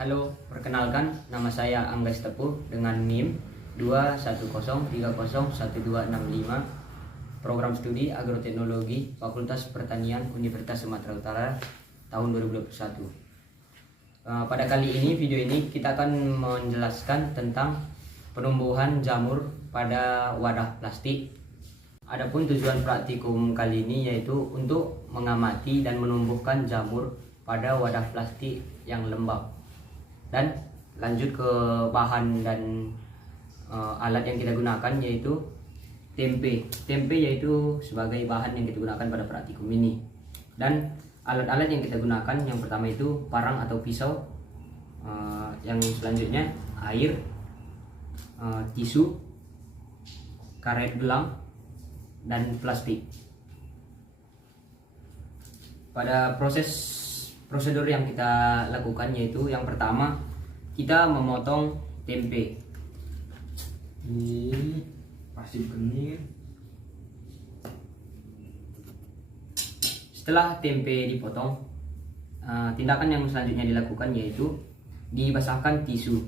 Halo, perkenalkan nama saya Angga Tepuh dengan NIM 210301265, Program Studi Agroteknologi Fakultas Pertanian Universitas Sumatera Utara tahun 2021. Pada kali ini, video ini kita akan menjelaskan tentang penumbuhan jamur pada wadah plastik. Adapun tujuan praktikum kali ini yaitu untuk mengamati dan menumbuhkan jamur pada wadah plastik yang lembab. Dan lanjut ke bahan dan alat yang kita gunakan yaitu tempe. Tempe yaitu sebagai bahan yang kita gunakan pada praktikum ini. Dan alat-alat yang kita gunakan yang pertama itu parang atau pisau, yang selanjutnya air, tisu, karet gelang, dan plastik. Pada prosedur yang kita lakukan yaitu yang pertama kita memotong tempe. Ini pasti benih. Setelah tempe dipotong, tindakan yang selanjutnya dilakukan yaitu dibasahkan tisu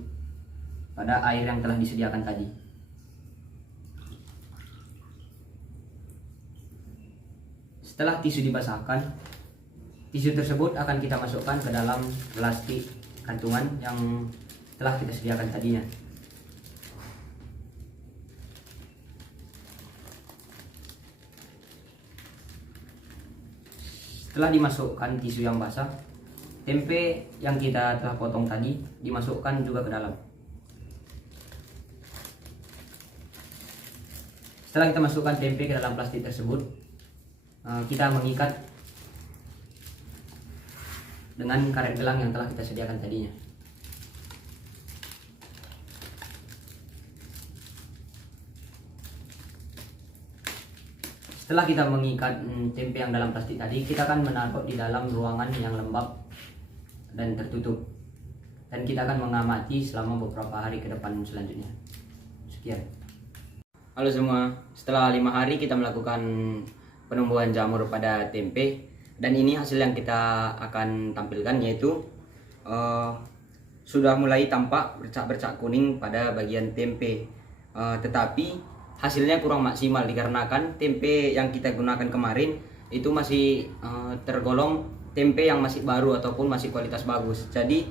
pada air yang telah disediakan tadi. Setelah tisu dibasahkan, tisu tersebut akan kita masukkan ke dalam plastik kantungan yang telah kita sediakan tadinya. Setelah dimasukkan tisu yang basah, tempe yang kita telah potong tadi dimasukkan juga ke dalam. Setelah kita masukkan tempe ke dalam plastik tersebut, kita mengikat dengan karet gelang yang telah kita sediakan tadinya. Setelah kita mengikat tempe yang dalam plastik tadi, kita akan menaruh di dalam ruangan yang lembab dan tertutup, dan kita akan mengamati selama beberapa hari ke depan selanjutnya. Sekian. Halo semua, setelah 5 hari kita melakukan penumbuhan jamur pada tempe, dan ini hasil yang kita akan tampilkan yaitu sudah mulai tampak bercak-bercak kuning pada bagian tempe, tetapi hasilnya kurang maksimal dikarenakan tempe yang kita gunakan kemarin itu masih tergolong tempe yang masih baru ataupun masih kualitas bagus. Jadi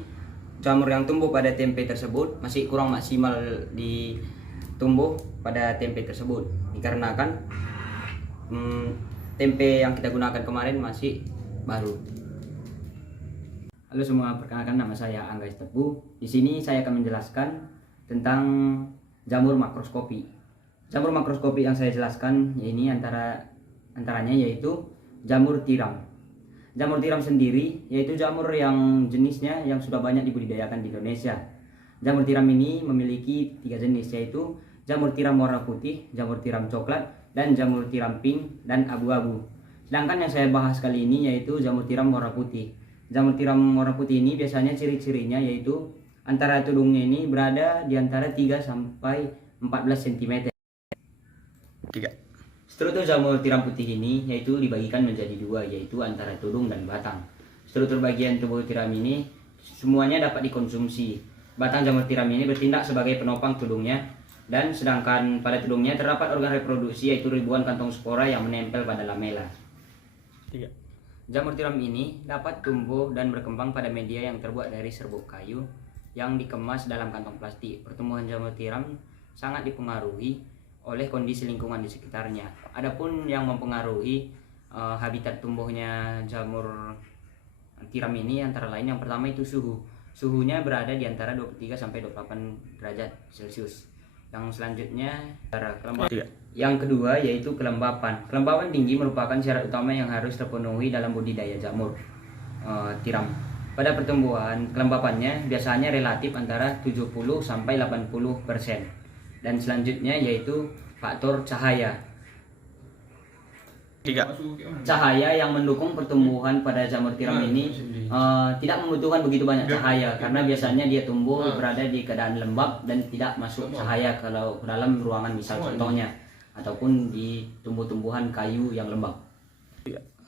jamur yang tumbuh pada tempe tersebut masih kurang maksimal ditumbuh pada tempe tersebut dikarenakan tempe yang kita gunakan kemarin masih baru. Halo semua, perkenalkan nama saya Angga Tepuh. Di sini saya akan menjelaskan tentang jamur makroskopi. Jamur makroskopi yang saya jelaskan ini antaranya yaitu jamur tiram. Jamur tiram sendiri yaitu jamur yang jenisnya yang sudah banyak dibudidayakan di Indonesia. Jamur tiram ini memiliki 3 jenis yaitu jamur tiram warna putih, jamur tiram coklat, dan jamur tiram pink dan abu-abu. Sedangkan yang saya bahas kali ini yaitu jamur tiram warna putih. Jamur tiram warna putih ini biasanya ciri-cirinya yaitu antara tudungnya ini berada di antara 3 sampai 14 cm. Struktur jamur tiram putih ini yaitu dibagikan menjadi 2 yaitu antara tudung dan batang. Struktur bagian tubuh tiram ini semuanya dapat dikonsumsi. Batang jamur tiram ini bertindak sebagai penopang tudungnya, dan sedangkan pada tudungnya terdapat organ reproduksi yaitu ribuan kantong spora yang menempel pada lamela. Jamur tiram ini dapat tumbuh dan berkembang pada media yang terbuat dari serbuk kayu yang dikemas dalam kantong plastik. Pertumbuhan jamur tiram sangat dipengaruhi oleh kondisi lingkungan di sekitarnya. Adapun yang mempengaruhi habitat tumbuhnya jamur tiram ini antara lain yang pertama itu suhu. Suhunya berada di antara 23 sampai 28 derajat Celcius. Yang selanjutnya yang kedua yaitu kelembapan. Kelembapan tinggi merupakan syarat utama yang harus terpenuhi dalam budidaya jamur tiram. Pada pertumbuhan, kelembapannya biasanya relatif antara 70 sampai 80%. Dan selanjutnya yaitu faktor cahaya. Cahaya yang mendukung pertumbuhan pada jamur tiram ini tidak membutuhkan begitu banyak cahaya karena biasanya dia tumbuh berada di keadaan lembab dan tidak masuk cahaya kalau ke dalam ruangan misal contohnya ataupun di tumbuh-tumbuhan kayu yang lembab.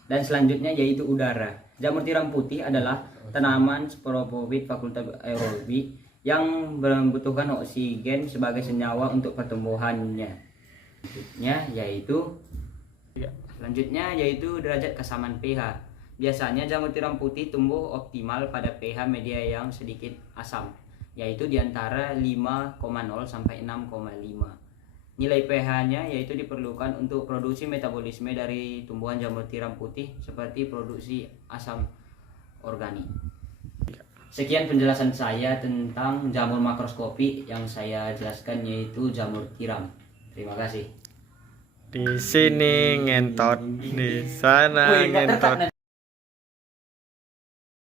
Dan selanjutnya yaitu udara. Jamur tiram putih adalah tanaman sporophyte fakultas aerobik yang membutuhkan oksigen sebagai senyawa untuk pertumbuhannya. Selanjutnya yaitu derajat kesamaan pH. Biasanya jamur tiram putih tumbuh optimal pada pH media yang sedikit asam, yaitu di antara 5,0 sampai 6,5. Nilai pH-nya yaitu diperlukan untuk produksi metabolisme dari tumbuhan jamur tiram putih seperti produksi asam organik. Sekian penjelasan saya tentang jamur makroskopik yang saya jelaskan yaitu jamur tiram. Terima kasih. Di sini ngentot, di sana Wih, nggak ngentot. tekan